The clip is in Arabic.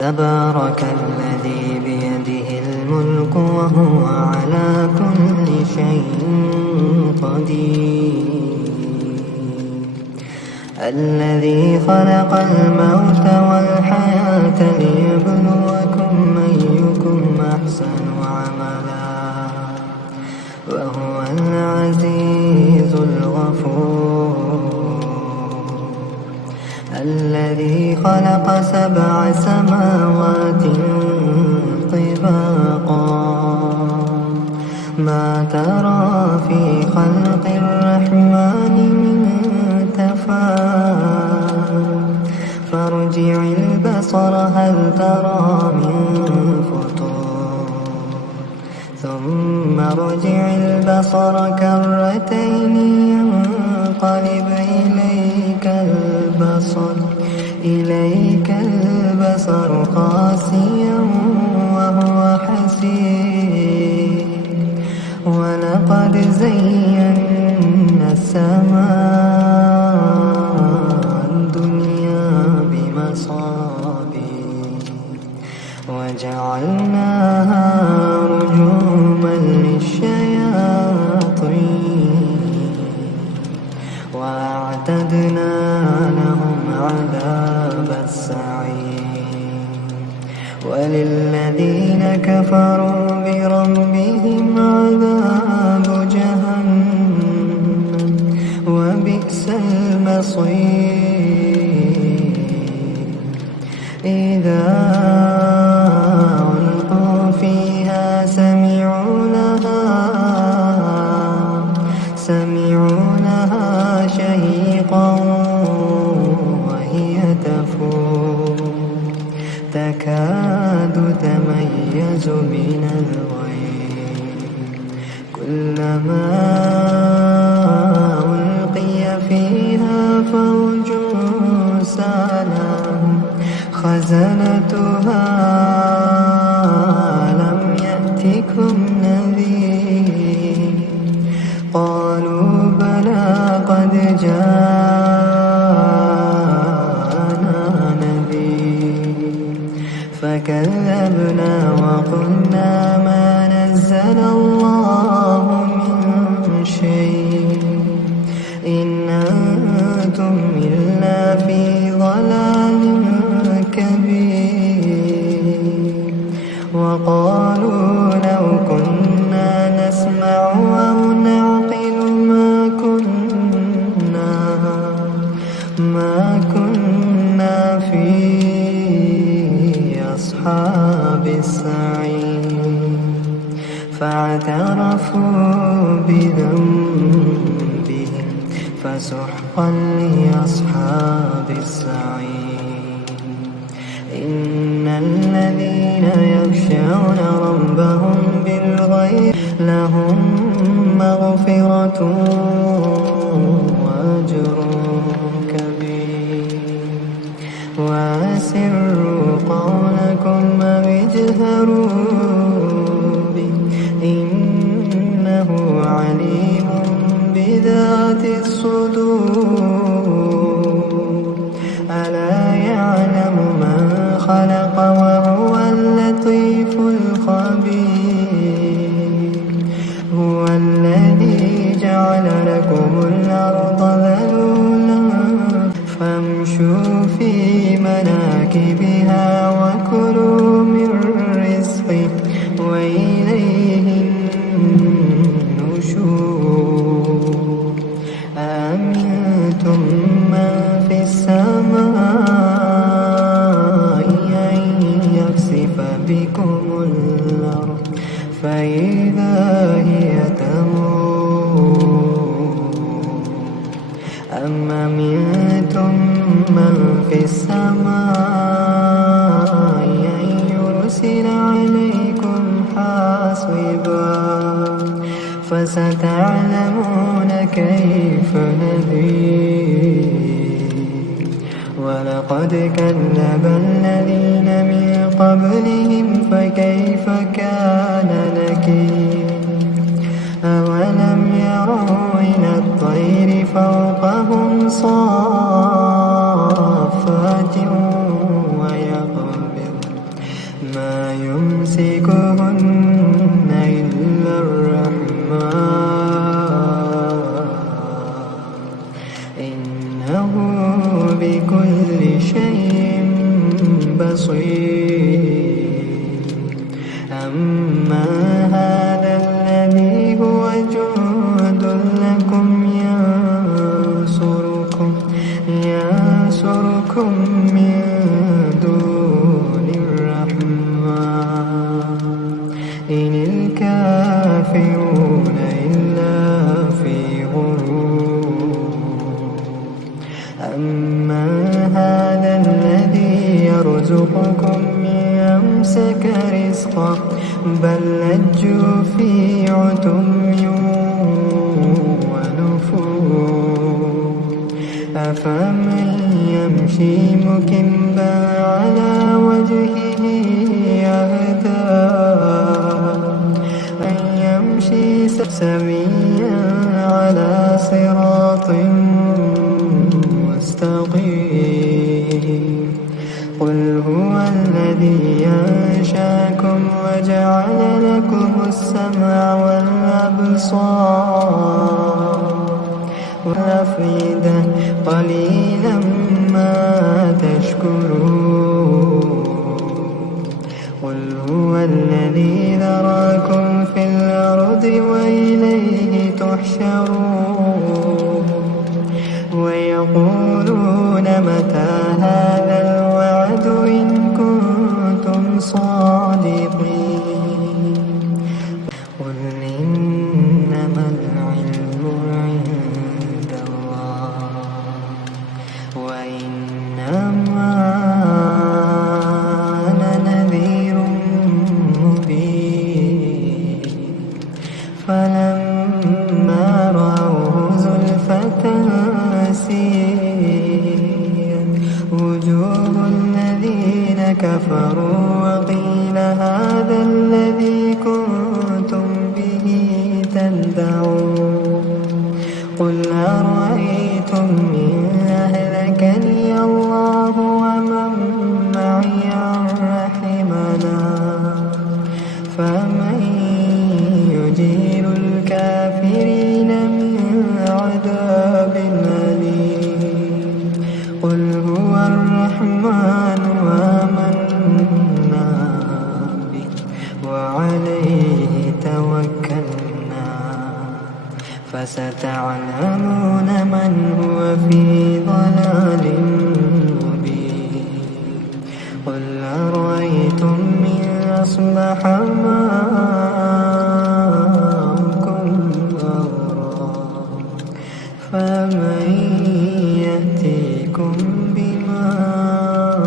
تبارك الذي بيده الملك وهو على كل شيء قدير. الذي خلق الموت والحياة ليبلوكم أيكم أحسن عملا وهو العزيز الغفور. الذي خلق 7 سماوات طباقا ما ترى في خلق الرحمن من تفاوت فارجع البصر هل ترى من فطور ثم ارجع البصر كرتين ينقلب إليك البصر خاسئا وهو حسير. ولقد زينا السماء الدنيا بمصابيح وجعلناها رجوما للشياطين وأعتدنا لهم عذاب السعير. وللذين كفروا بربهم عذاب جهنم وبئس المصير. إذا ألقوا فيها سمعوا لها شهيقا وهي تفور تكاد تميز من الغيظ كلما ألقي فيها فوج سألهم خزنتها ألم يأتكم نذير قالوا بلى قد جاءنا نذير فكذبنا وقلنا ما نزل الله من شيء إن أنتم إلا في ضلال كبير. وقالوا لو كنا نسمع أو نعقل ما كنا في أصحاب السعير. فاعترفوا بذنبهم فسحقا لأصحاب السعير. إن الذين يخشون ربهم بالغيب لهم مغفرة وأجر كبير. وأسروا قولكم أو اجهروا به إنه عليم بذات الصدور. ألا يعلم من خلق وهو اللطيف الخبير. هو الذي جعل لكم الأرض ذلولا فامشوا في مناكبها وكلوا من رزقه وإليه النشور. أأمنتم من في السماء أن يخسف بكم الأرض فإذا هي تمور أم أمنتم من في السماء أن يرسل عليكم حاصبا فستعلمون كيف نذير. ولقد كذب الذين من قبلهم فكيف كان نكير. أولم يروا إلى الطير فوقهم صافات ويقبض يمسكهن إلا الرحمن إنه بكل شيء بصير أما هذا الذي هو جند لكم ينصركم من دون الرحمن إن الكافرون إلا في غرور أما هذا الذي يرزقكم أمسك رزقه بل لجوا في عتم ونفور أفمن يمشي مكبا على وجهه أهدى من يمشي سويا على صراط مستقيم قل هو الذي أنشأكم وجعل لكم السمع والأبصار والأفئدة قليلا ما تشكرون قل هو الذي ذراكم في الأرض وإليه تحشرون ويقولون متى هذا الوعد إن كنتم صادقين قل إنما العلم عند الله وإنما أنا نذير مبين فلما رأوه زلفة سيئت وجوه الذين كفروا وقيل هذا الذي كنتم به تدعون قل أرأيتم إن أهلكني الله ومن معي رحمنا فمن يجير الكافرين من عذاب أليم قل هو الرحمن آمنا به وعليه توكلنا فستعلمون من هو في ضلال مبين قل أرأيتم إن أصبح ماؤكم غورا فمن يأتيكم بماء